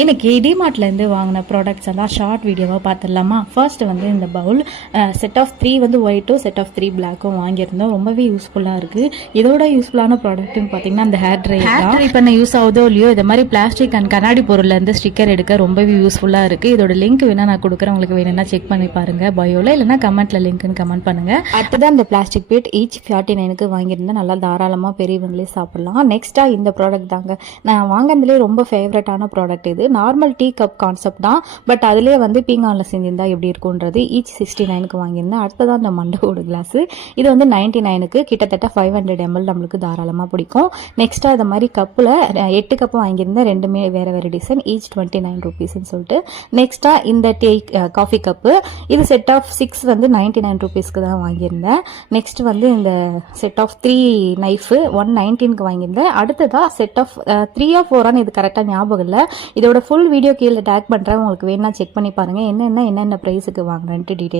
இன்னைக்கு டிமார்ட்லேருந்து வாங்கின ப்ராடக்ட்ஸ் எல்லாம் ஷார்ட் வீடியோவாக பார்த்துடலாமா. ஃபர்ஸ்ட் வந்து இந்த பவுல் செட் ஆஃப் 3 வந்து ஒயிட்டும் செட் ஆஃப் 3 பிளாக்கும் வாங்கியிருந்தோம். ரொம்பவே யூஸ்ஃபுல்லாக இருக்குது. இதோட யூஸ்ஃபுல்லான ப்ராடக்ட்னு பார்த்தீங்கன்னா இந்த ஹேர் ட்ரை பண்ண யூஸ் ஆகுதோ இல்லையோ இந்த மாதிரி பிளாஸ்டிக் அண்ட் கண்ணாடி பொருள்லேருந்து ஸ்டிக்கர் எடுக்க ரொம்பவே யூஸ்ஃபுல்லாக இருக்குது. இதோட லிங்க் வேணால் நான் கொடுக்குறேன், உங்களுக்கு வேணும்னா செக் பண்ணி பாருங்கள் பயோவில், இல்லைனா கமெண்ட்டில் லிங்க்னு கமெண்ட் பண்ணுங்கள். அடுத்ததான் இந்த பிளாஸ்டிக் பீட் ஈச் 49க்கு வாங்கியிருந்தேன். நல்லா தாராளமாக பெரியவங்களே சாப்பிட்லாம். நெக்ஸ்ட்டாக இந்த ப்ராடக்ட் தாங்க நான் வாங்கினதுலேயே ரொம்ப ஃபேவரட்டான ப்ராடக்ட். இது நார்மல் டீ கப் கான்செப்ட் தான், பட் அதுலேயே வந்து பீங்கானில் செஞ்சிருந்தா எப்படி இருக்குன்றது. ஈச் 69க்கு வாங்கியிருந்தேன். அடுத்ததான் இந்த மண்டபோட கிளாஸு, இது வந்து 99க்கு கிட்டத்தட்ட 500 ml நம்மளுக்கு தாராளமாக பிடிக்கும். நெக்ஸ்ட்டாக இந்த மாதிரி கப்பில் 8 கப்பு வாங்கியிருந்தேன். ரெண்டுமே வேறு வேறு டிசைன், ஈச் 29 rupeesன்னு சொல்லிட்டு. நெக்ஸ்ட்டாக இந்த டீ காஃபி கப்பு, இது செட் ஆஃப் 6 வந்து 99 rupeesக்கு தான் வாங்கியிருந்தேன். நெக்ஸ்ட் வந்து இந்த செட் ஆஃப் 3 நைஃபு 119க்கு வாங்கியிருந்தேன். அடுத்ததாக செட் ஆஃப் 3 or 4 இது கரெக்டாக ஞாபகம் இல்லை. இதோட ஃபுல் வீடியோ கீழே டேக் பண்ணுறேன், உங்களுக்கு வேணா செக் பண்ணி பாருங்கள் என்னென்ன ப்ரைஸுக்கு வாங்கினேன்ட்டு டீட்டெயில்.